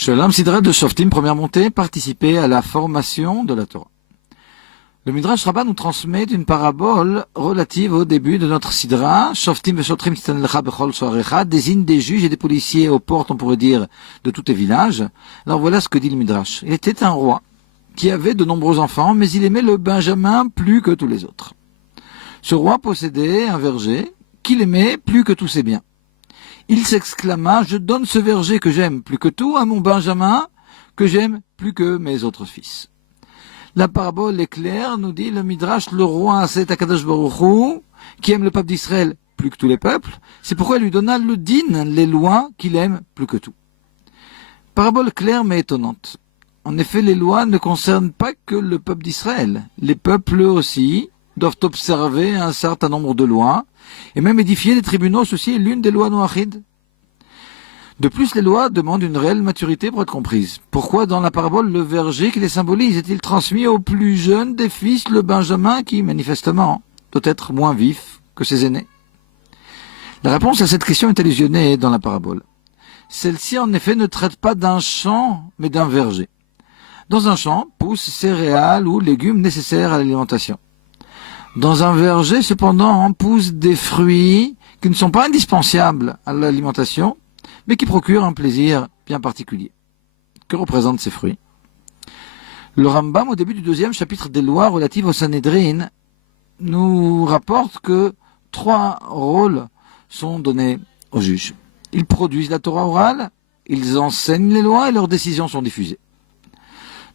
Shalom Sidra de Shoftim, première montée, participer à la formation de la Torah. Le Midrash Rabbah nous transmet une parabole relative au début de notre Sidra. Shoftim veshotrim titanlecha bechol soarecha désigne des juges et des policiers aux portes, on pourrait dire, de tous les villages. Alors voilà ce que dit le Midrash. Il était un roi qui avait de nombreux enfants, mais il aimait le Benjamin plus que tous les autres. Ce roi possédait un verger qu'il aimait plus que tous ses biens. Il s'exclama: je donne ce verger que j'aime plus que tout à mon Benjamin, que j'aime plus que mes autres fils. La parabole est claire, nous dit le Midrash, le roi c'est Akadosh Baruch Hu, qui aime le peuple d'Israël plus que tous les peuples, c'est pourquoi il lui donna le din, les lois qu'il aime plus que tout. Parabole claire mais étonnante. En effet, les lois ne concernent pas que le peuple d'Israël. Les peuples aussi doivent observer un certain nombre de lois, et même édifier des tribunaux, ceci est l'une des lois noachides. De plus, les lois demandent une réelle maturité pour être comprises. Pourquoi dans la parabole, le verger qui les symbolise est-il transmis au plus jeune des fils, le Benjamin, qui, manifestement, doit être moins vif que ses aînés? La réponse à cette question est allusionnée dans la parabole. Celle-ci, en effet, ne traite pas d'un champ, mais d'un verger. Dans un champ, poussent céréales ou légumes nécessaires à l'alimentation. Dans un verger, cependant, poussent des fruits qui ne sont pas indispensables à l'alimentation, mais qui procurent un plaisir bien particulier. Que représentent ces fruits? Le Rambam, au début du 2e chapitre des lois relatives au Sanhédrin, nous rapporte que 3 rôles sont donnés aux juges. Ils produisent la Torah orale, ils enseignent les lois et leurs décisions sont diffusées.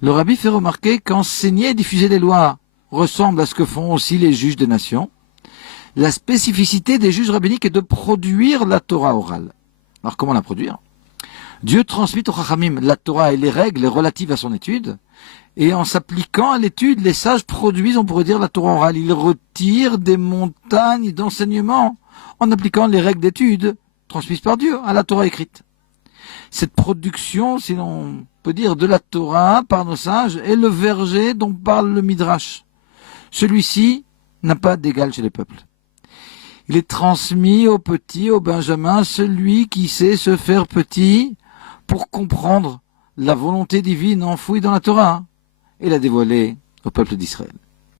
Le Rabbi fait remarquer qu'enseigner et diffuser les lois ressemble à ce que font aussi les juges des nations. La spécificité des juges rabbiniques est de produire la Torah orale. Alors comment la produire? Dieu transmet au Chachamim la Torah et les règles relatives à son étude, et en s'appliquant à l'étude, les sages produisent, on pourrait dire, la Torah orale. Ils retirent des montagnes d'enseignement en appliquant les règles d'étude transmises par Dieu à la Torah écrite. Cette production, si l'on peut dire, de la Torah par nos sages est le verger dont parle le Midrash. Celui-ci n'a pas d'égal chez les peuples. Il est transmis au petit, au Benjamin, celui qui sait se faire petit pour comprendre la volonté divine enfouie dans la Torah et la dévoiler au peuple d'Israël.